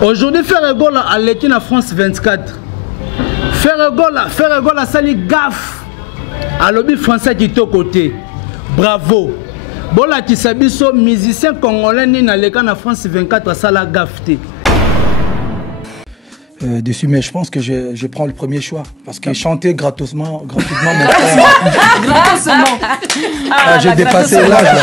Aujourd'hui, Ferregola a l'équipe en France 24. Ferregola, sali gaffe. À l'objet français qui est au côté. Bravo. Bola Kisabiso, musicien congolais ni na l'équipe en France 24 à sala gaffe. Dessus, mais je pense que je prends le premier choix parce que chanter gratuitement mon frère. Gratuitement. J'ai dépassé l'âge.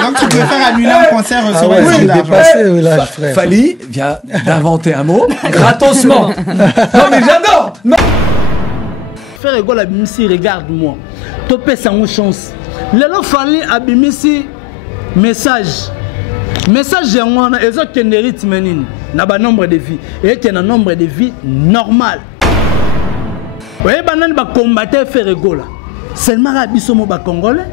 Donc tu préfères annuler un concert recevoir j'ai dépassé l'âge, frère. Fali vient d'inventer un mot. Gratosement. Non mais j'adore. Ferregola Abimisi, regarde-moi. Topé sans une chance. Lelo Fali Abimisi, message. Message en moi, ils ont un rythme na ba nombre de vies et un nombre de vies normal. Oui, banan ba combattre Ferregola. Seulement Abiso mo ba congolais.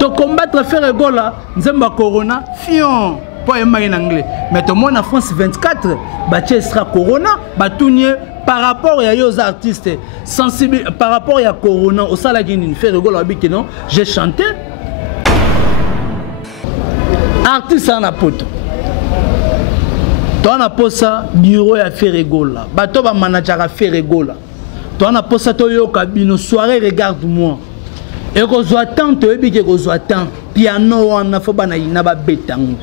To combattre Ferregola, nzemba corona fion pour en anglais. Mais tout le monde en France 24, ba sera corona, ba tourner par rapport à aux artistes sensibles par rapport à corona au salagine Ferregola bi non, j'ai chanté. Artiste en apoto. Toi on a posa bureau à Ferregola. Bato ba manager à Ferregola. Toi on a posa toyo kabino soirée regarde-moi. Et qu'on soit tant to ebi que qu'on soit tant piano on a faut bana ina ba betango.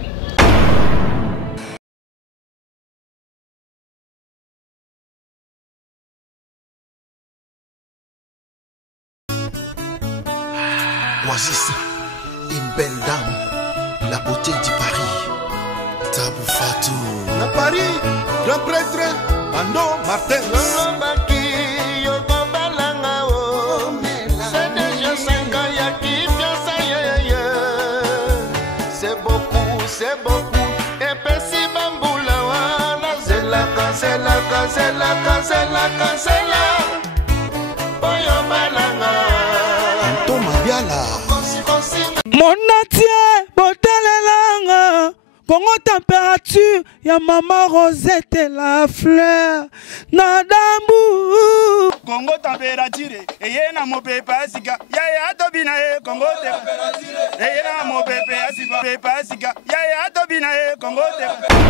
Oasis, une belle dame, la beauté du Paris. Tabou Fatou. La Paris, grand prêtre, Ando Martin. C'est beaucoup, c'est beaucoup. Et puis si Bamboula, c'est la cancela, cancela, cancela, cancela. Boyo Balanga. Thomas Biala. Monatie, Botelelanga. Congo température, ya maman Rosette la fleur. Nadambu. Congo température, et yena mo pepe asika. Ya tobina e Congo température. Et yena mo pepe asika. Ya tobina e Congo température.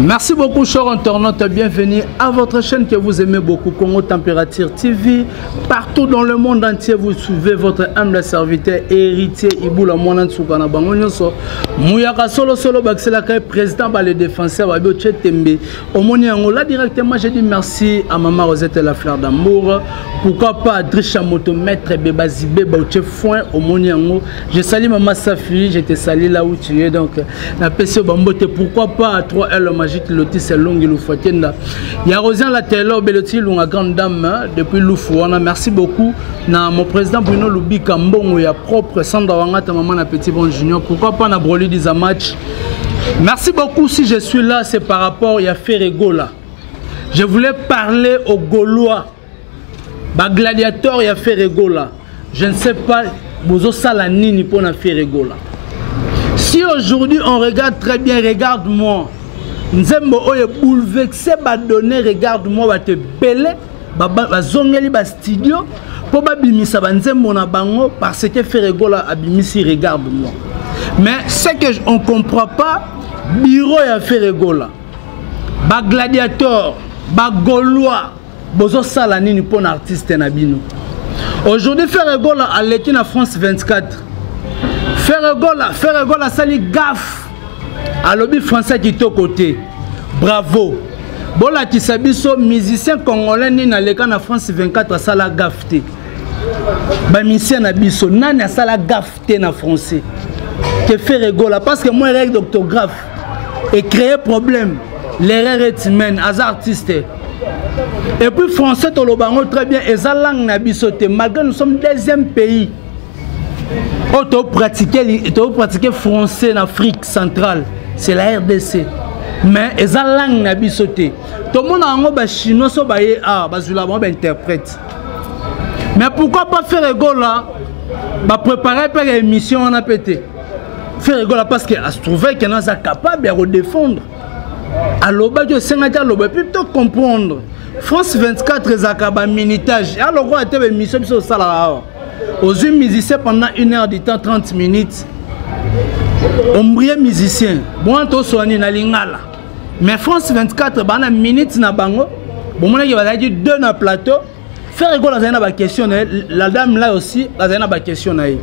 Merci beaucoup chers internautes, bienvenue à votre chaîne que vous aimez beaucoup, Congo Température TV. Partout dans le monde entier, vous suivez votre humble serviteur et héritier Iboula Mwana Tsukana Bangonyoso. Mouyaka solo Baxelaka, président le défenseur Babio Tchetembe. Au Moniango, là directement, j'ai dit merci à Maman Rosette la fleur d'amour. Pourquoi pas Drisha Moto, maître Bébazibé, Baouche Foin, au Moniango. Je salue Maman Safi, je te salue là où tu es. Donc, la PC Bambote, pourquoi pas à 3L Magique Lotis et Longue Loufatienda. Il y a Rosien la Taylor Beloti, la grande dame depuis Loufouana. Merci beaucoup. Na mon président Bruno Loubi Kambongo, il y a propre Sandra Wangata, maman na petit bon junior. Pourquoi pas na Broly des match. Merci beaucoup. Si je suis là, c'est par rapport à Ferregola. Je voulais parler aux Gaulois. Bah gladiateur il y a Ferregola. Je ne sais pas, Bozo Salanini pour na Ferregola. Si aujourd'hui on regarde très bien, regarde-moi. Nzembo oye bouleversé ba donner, regarde-moi, va te belé, ba zongeli ba studio, pour ba bimisa ba nzembo na bango parce que Ferregola abimisi, regarde-moi. Mais ce que on comprend pas, bureau ya Ferregola, ba gladiateur, ba Gaulois, bozo sala nini pour artiste na bino. Aujourd'hui Ferregola a l'équipe en France 24. Ferregola sali gaffe. À l'objet français qui est au côté. Bravo. Bola Kisabiso, musicien congolais ni na l'équipe en France 24 à sala gafte. Ba musicien na biso nani a sala gafte na français. Que Ferregola parce que moi règle d'orthographe et créer problème. L'erreur est humaine as artiste. Et puis français to lo bango très bien et sa langue na biso te malgré nous sommes deuxième pays. Tu pratiquer français en Afrique centrale, c'est la RDC. Mais les langues n'a pas sauté. Tout le monde a un chinois, un interprète. Mais pourquoi pas faire Ferregola préparer pour l'émission on a pété. Ferregola parce qu'elle se trouvait qu'elle est capable de défendre. Alors, je sais plutôt comprendre. France 24 est un minitage. Alors, on a été une émission sur ça. Aux yeux musiciens pendant 1 heure du temps, 30 minutes. On brille musicien. Bon, on soigne na lingala. Mais France 24, bana minutes na bango. Bon, mon qui va dire 2 na plateau. Faire égale à la question, la dame là aussi, la question. Mais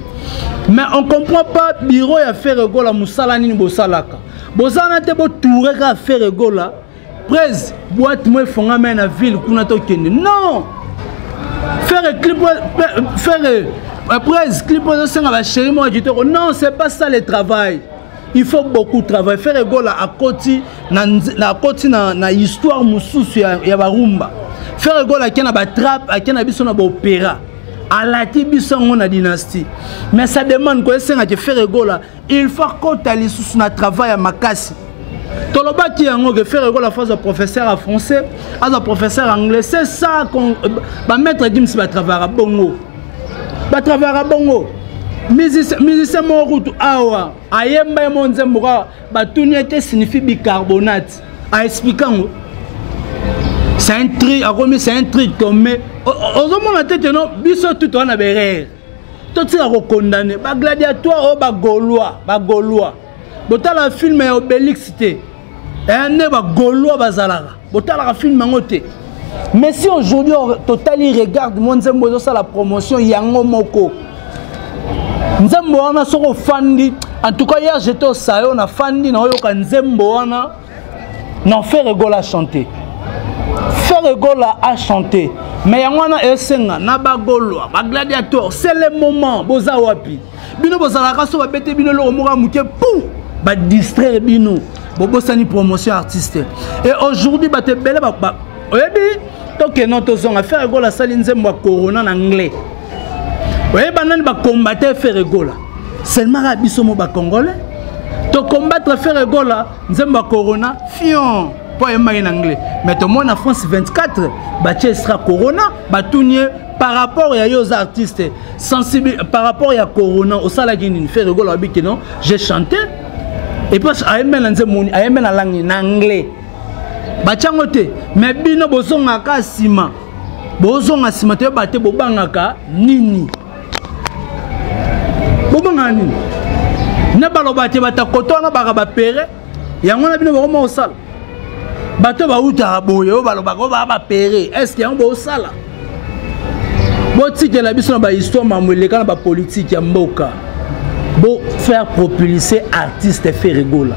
on ne comprend pas le bureau à faire égale à Moussala ni Bosalaka. Bosana te bo touré à faire égale là. Presse, boîte moi fonga mais na ville kuna to kende. Non. Faire clip presse clip ça va chérie moi du tout. Non, c'est pas ça le travail. Il faut beaucoup travailler. Faire égale à côté na histoire mususu ya barumba. Faire égale à qui na ba trap, à qui na biso na ba opéra. À la biso na dynastie. Mais ça demande quoi c'est que faire égale il faut qu'on t'aille sous na travail à makasi. Toloba qui yango que faire égale à face de professeur en français, à un professeur anglais, c'est ça qu'on va mettre dim si va travailler à bongo. Va travailler à bongo. Musicien mon route awa, ayemba mon nzemboka, ba tuniete signifie bicarbonate. A expliquant c'est un truc, c'est un truc comme on a tête non, biso tout on a berrer. Tout ça condamné, ba gladiatoire ba gaulois. Botala film Obélix té. Un ne ba gaulois bazalaka. Botala film ngoté. Mais si aujourd'hui total il regarde mon nzembo ça la promotion yango moko. Nzembo wana soko fandi, en tout cas hier j'étais au Sayo na fandi na yoka nzembo wana na faire égale à chanter. Faire égale à chanter. Mais yangwana esenga na ba gaulois, ba gladiateur, c'est le moment boza wapi. Bino bozalaka so ba bete bino lo moka muke pou ba distraire bino. Bobo sani promotion artiste. Et aujourd'hui ba te bele ba oyebi to ke non to zonga faire égale à sali nzembo corona en anglais. Oui, banane ba combattre faire égale. Seulement à biso mo ba congolais. To combattre faire égale, nzemba corona fion pour en anglais. Mais tout le monde en France 24, ba sera corona, ba tourner par rapport à aux artistes sensibles par rapport à corona au sala gini faire égale abiki non, j'ai chanté et puis à emena nzemoni, à emena langue en anglais. Ba changote, mais bino bozonga ka sima. Bozonga sima te ba te bobangaka nini. Bobangani ne baloba te bata kotona ba pere yango na bino ba osala bato ba uta boye o baloba ko ba pere est-ce que yango ba osala botike la biso na ba histoire mamwele kana ba politique ya mboka bo faire propulser artiste faire rigola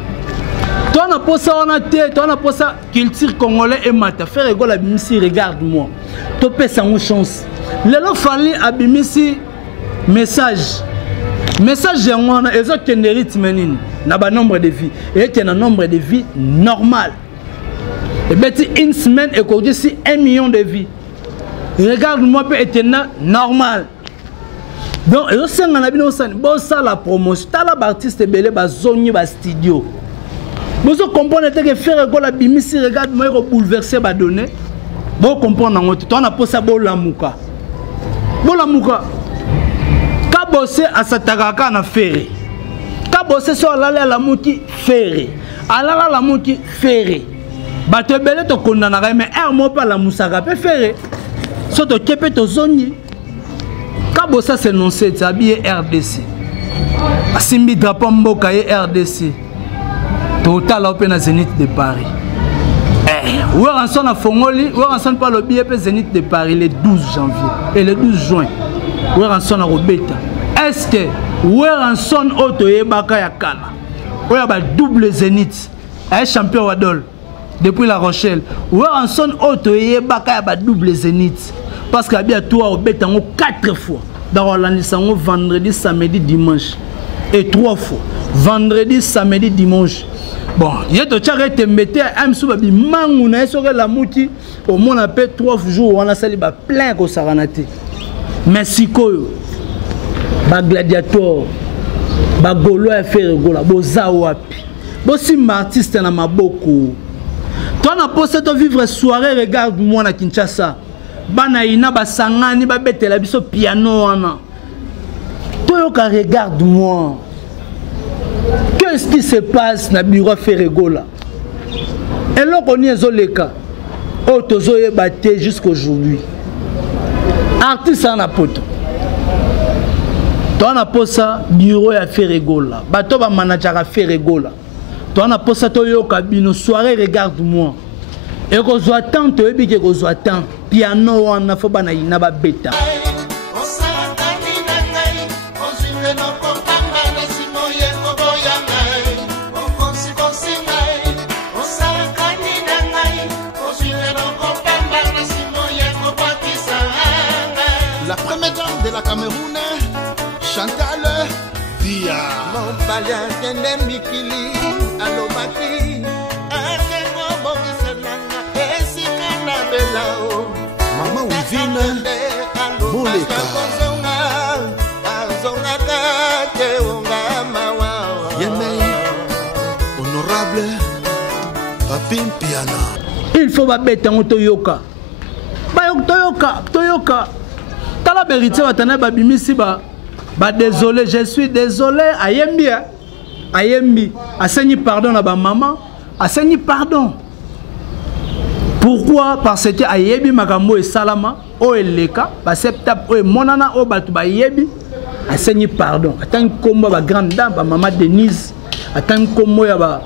toi na posa on a te toi na posa culture congolais et mata faire rigola bimisi regarde-moi to pesa une chance lelo fali abimisi message yango ezo kende rythme nini na ba nombre de vie et que na nombre de vie normal et beti une semaine et qu'on dit 1 million de vie regarde-moi peut être normal donc ezo senga na bino sani bo ça la promotion tala ba artiste belé ba zoni ba studio bozo comprendre que faire égale bimisi regarde-moi ko bouleverser ba donner bo comprendre ngoto to na posa bo lamuka bossé à Satakaka na ferré. Ka bossé sur la muki ferré. Alala la muki ferré. Bato belé to kondana mais mo pa la musaka pe ferré. So to kepe to zoni. Ka bossé c'est non c'est habillé RDC. Asimbi drapeau mboka RDC. Total open na Zénith de Paris. Où en son à Fongoli, où en son pas le billet pe Zénith de Paris le 12 janvier et le 12 juin. Où en son à Robeta. Est-ce que Weranson Oto Yebaka Yakala, où y a double Zénith, un champion Wadol depuis La Rochelle, Weranson Oto Yebaka y a double Zénith, parce qu'il y a toi au bétango 4 fois dans l'année vendredi, samedi, dimanche, et 3 fois vendredi, samedi, dimanche. Bon, il y a d'autres qui ont été un soubabi mangouna sur la mouti, au moins on appelle 3 jours, on a sali plein de saranate. Mais si quoi? Ba gladiateur ba golo a fait rigola boza wapi bosi artiste na maboko toi na poste to vivre soirée regarde-moi na Kinshasa bana ina basangani ba betela biso piano wana toi ka regarde-moi qu'est-ce qui se passe na bureau fait rigola et là on y ezoleka o tozo yebate jusqu'aujourd'hui artiste na poto. Toi, on a posé bureau à faire rigola. Bato ba manager à faire rigola. Toi, on a posé au cabine, soirée, regarde-moi. Et qu'on soit tant, tu es bien qu'on soit tant. Piano, on a fait banaïna, bêta. La première dame de la Cameroun, Chantal Dia. Mon palais de Mikili, Alomaki, Maman Ouvine, Mouleka. Honorable Papin Piana. Il faut bêter en Toyoka. Toyoka. Tala vérité watana babimisi ba désolé, je suis désolé. Ayembi assegni pardon à ba maman, assegni pardon. Pourquoi? Parce que ayebi makambo et salama o eleka ba septap o monana o batu ba yebi assegni pardon. Attends comme ba grande dame ba maman Denise, attends comme ya ba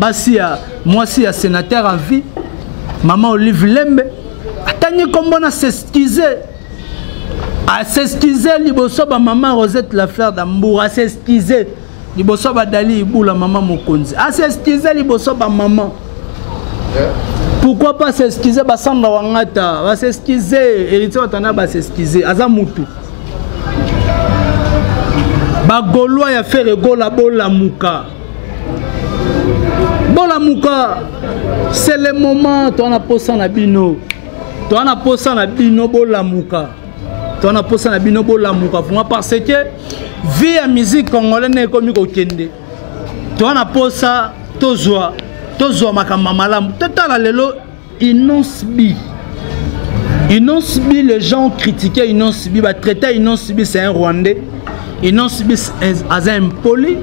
basia moi si sénateur en vie maman Olive Lembe. Attendez comment on a s'excuser. À s'excuser, liboso ba maman Rosette la fleur d'amour. À s'excuser, liboso ba Dali Ibou la maman Mokonzi. À s'excuser, liboso ba maman. Pourquoi pas s'excuser ba Sandra Wangata? Va s'excuser, héritier Watana va s'excuser. Azamutu. Ba Gaulois ya fait regola bola muka. Bola muka. C'est le moment où on a posé na bino. Tu as posé na bino bolamuka. Tu as posé na bino bolamuka. Parce que vie à musique congolaise n'est comme kende. Tu as posé tozoa makamba malamu. Total lelo inosbi. Inosbi les gens critiquaient inosbi, ba traiter inosbi c'est un Rwandais. Inosbi c'est un impoli.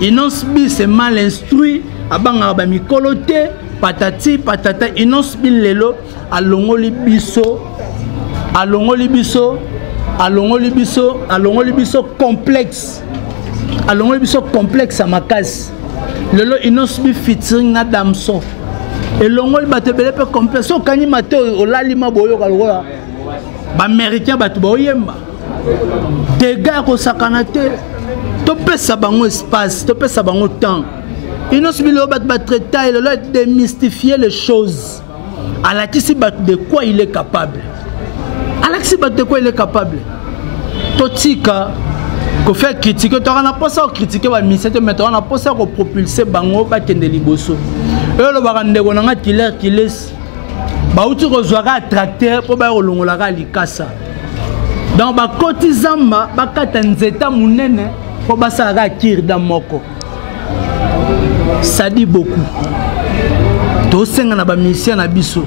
Inosbi c'est mal instruit. Abanga ba mikolote. Patati patata inosbi lelo alongoli biso complexe à makasi lelo inosbi featuring na Damso elongoli batebele pe complexe so kani mato olali maboyo kalola ba américain batu boyemba dégâts ko sakanate to pesa bango espace to pesa bango temps. Il nous a traité, il a démystifié les choses. Alakisi de quoi il est capable. Alakisi de quoi il est capable. Totika, qu'on fait critiquer, on n'a pas ça critiquer, mais on n'a pas ça propulser bango, pas qu'il y ait des libosos. Et le barande, on a killer qui laisse. Bah, où tu reçois un tracteur pour faire le likasa. Dans ba kotizamba, ba katanzeta munene, pour ba sa rakir dans moko. Ça dit beaucoup. To senga na ba mission na biso.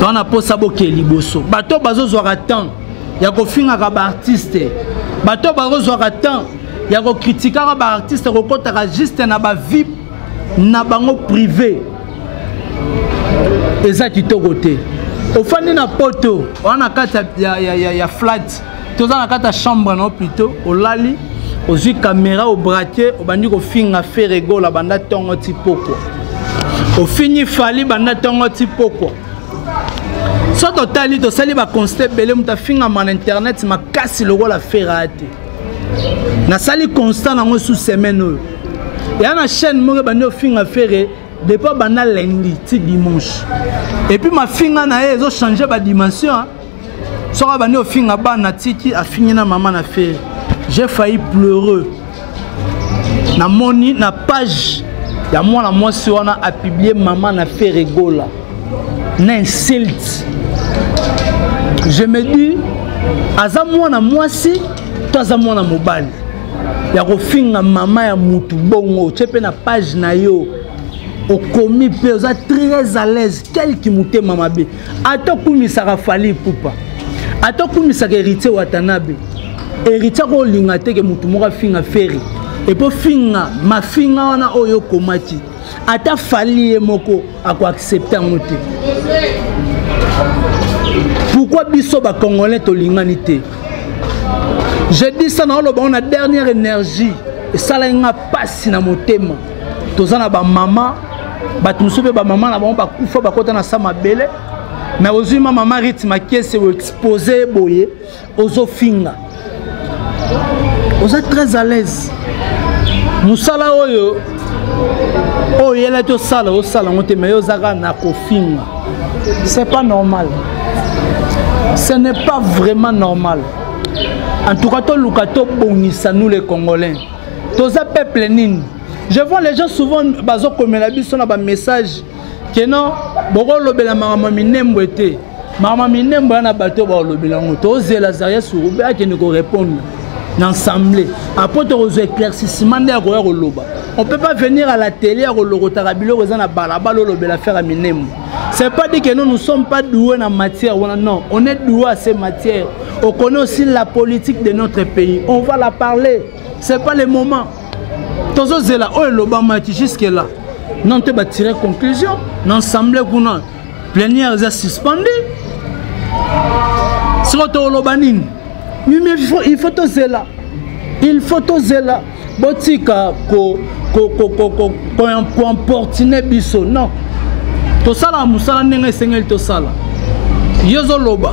To na posa boke liboso. Bato bazo zwara temps. Ya ko finga ka ba artiste. Bato bazo zwara temps. Ya ko critiquer ka ba artiste ko kota juste na ba vie na bango privé. Eza kitoko te. Ofandi na poto, on a kata ya flat. Toza na kata chambre non plutôt au lali. Aux caméra au braquet, au bandi au fin à faire rigolo la banda tongo tipoko. Au fini fali banda tongo tipoko. Soit total to sali ba constat belé muta finga man internet ma casse le rôle à faire rater. Na sali constant na mo sous semaine. Et na chaîne mo bandi au fin à faire depuis banda lundi ti dimanche. Et puis ma finga na ezo changer ba dimension. Soit bandi au fin à bana tiki a fini na maman na faire. J'ai failli pleurer. Na moni na page ya moi la moi sur on a publié maman na fait rigola. Na insulte. Je me dis azamwa na moi si toi azamwa na mobile. Ya ko finga maman ya mutu bongo chepe na page na yo. Au commis pe oza très à l'aise quel qui muté mama be. Atokumi saka fali pupa. Atokumi saka héritier Watanabe. Héritier ko lingate ke mutu moka finga feri et pour finga ma finga wana oyo komati ata fali moko ako accepter ngote. Pourquoi biso ba congolais to lingani te? Je dis ça dans le bon la dernière énergie esala nga pasi na motema toza na ba mama bato mosusu mpe ba mama na bango bakufa bakota na sa mabele mais ozwi ma mama rythme kiese oexpose boye ozofinga oza très à l'aise mosala oyo oyela tosala osala ngo te mais ozaka na kofinga c'est pas normal. Ce n'est pas vraiment normal. En tout cas, nous les Congolais. Tous les peuples nini. Je vois les gens souvent bazo comme la bise on a un message que non, boko lobela mama minembo ete. Mama minembo na bateau ba lobela ngoto zela zaria surube a qui ne répondre ensemble. Après tu as éclaircissement de ko loba. On peut pas venir à la télé à Lorotarabilo ozana balaba lobela faire à minembo. C'est pas dit que nous ne sommes pas doués en matière, non, on est doués à ces matières. On connaît aussi la politique de notre pays, on va la parler, c'est pas le moment. Tous ces là, oh l'Obama qui jusque là, non tu vas tirer conclusion, l'ensemble qu'on a plénière est suspendu. Sur ton Lobanine, il faut tous ces là, il faut tous ces là, botika ko importune biso non. Tosala musala ndenge sengel tosala yozo loba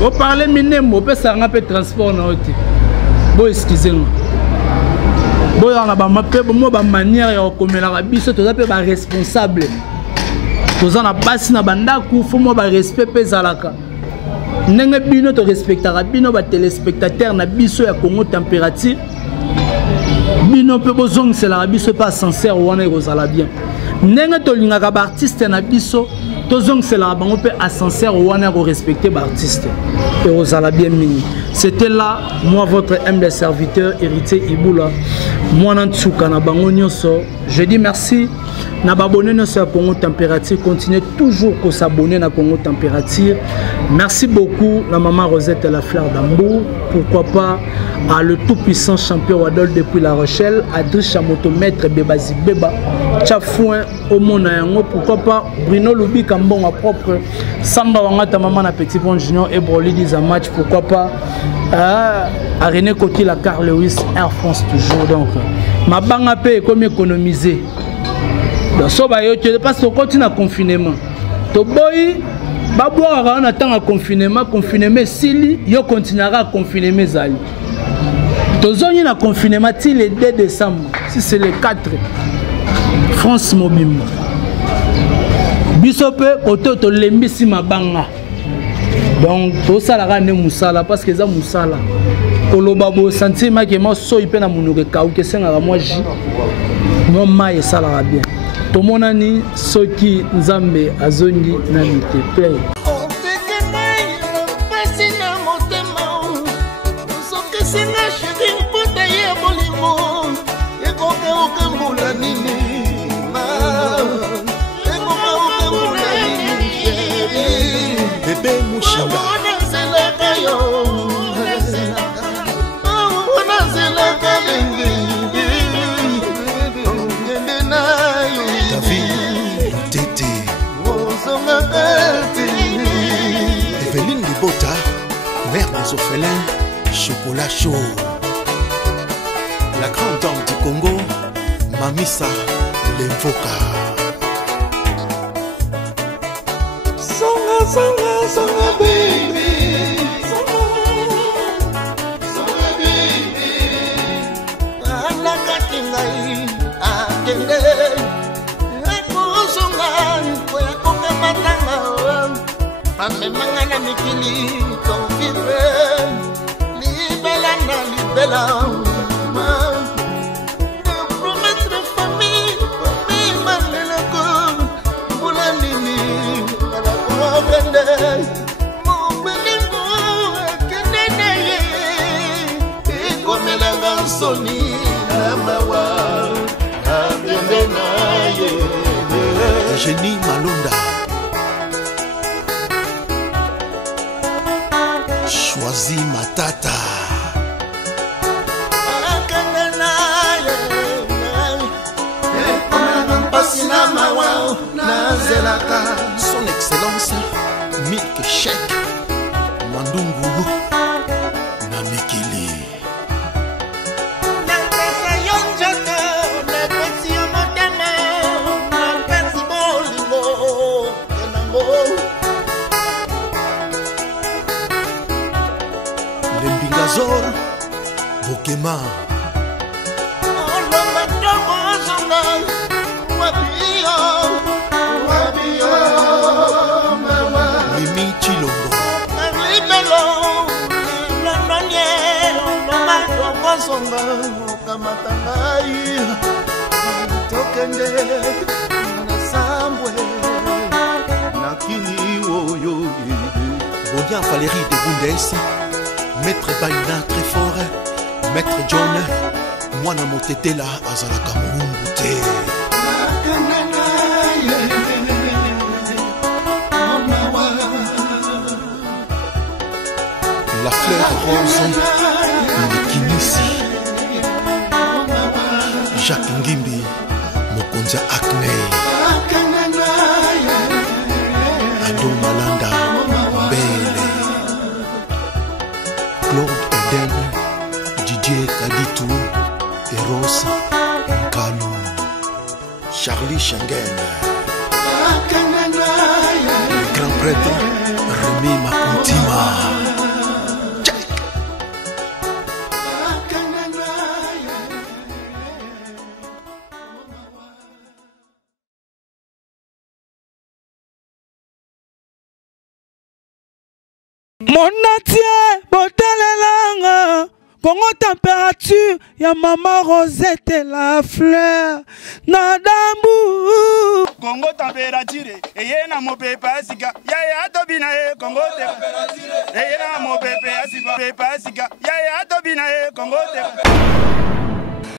o parler minembo pesa nga pe transport na oti bo excusez moi bo na ba mape mo ba manière ya komela ka biso toza pe ba responsable toza na basi na bandaku fo mo ba respect pe zalaka ndenge bino to respectera bino ba téléspectateurs na biso ya Congo température bino pe bozong c'est la biso pas sincère wana kozala bien. Nenga tolingaka ba artiste na biso tozong c'est la bango pe ascenseur wana ko respecter ba artiste et ozala bien mini. C'était là moi votre humble serviteur héritier Iboula moi na tsuka na bango nyonso. Je dis merci na abonner na Congo Température, continuez toujours à s'abonner na Congo Température. Merci beaucoup la maman Rosette et la fleur d'Ambour, pourquoi pas à le tout puissant champion Wadol depuis La Rochelle, Adrich Chamoto maître Bebazi Beba, Tchafouin au Monayango, pourquoi pas Bruno Loubi Kambon à propre, Samba Wangata maman na Petit Bon Junior et Broly dit un match, pourquoi pas à René Coty la Carl Lewis Air France toujours donc ma banga paye comme économiser. Donc ça va parce qu'on continue à confinement. To boy baboa on attend à confinement si yo continuera à confiner mes amis. Tozoni na confinement till le 2 décembre si c'est le 4 France Mobimba. Bisope oto lembisi mabanga. Donc tout ça la rane musala parce que ça musala. Koloba bo sentiment que moi so ipe na munuke ka ou que senga moi ji. Moi mai ça la bien. Tomonani soki nzambe azongi na mite play. Bébé Mouchanga Evelyne Libota, mère des orphelins, chocolat chaud. La grande dame du Congo, Mamissa Lemfoka. Songa, songa, songa, baby. Songa, baby. Ala katingai, akende. Amemanga mikili konfirme libela na libela promettre famille mamelako bulanini ala comprendre mon belingo kenene komela gansoni amawa abendena ye Génie Malonda. Choisis Matata. Son Excellence Milk Shake Mandungu Namikili. Trésor Bokema Mimi Chilombo Bodian Valérie de Bundes, Maître Baina très fort, Maître John, Mwana Motetela Azalaka Mungute. La fleur rose, Nikinisi, Jacques Ngimbi, Mokonza Acne, Adon Malanda, Mbele, Claude Eden, Didier Kaditou, Eros Nkalu, Charlie Schengen, le grand prêtre Rémi Makuntima. Mon atier, botalelanga, Congo température, ya maman Rosette la fleur, nadambu. Congo température, eye na mopepa asika, ya tobina Congo température, eye na mopepa asika, ya tobina Congo température.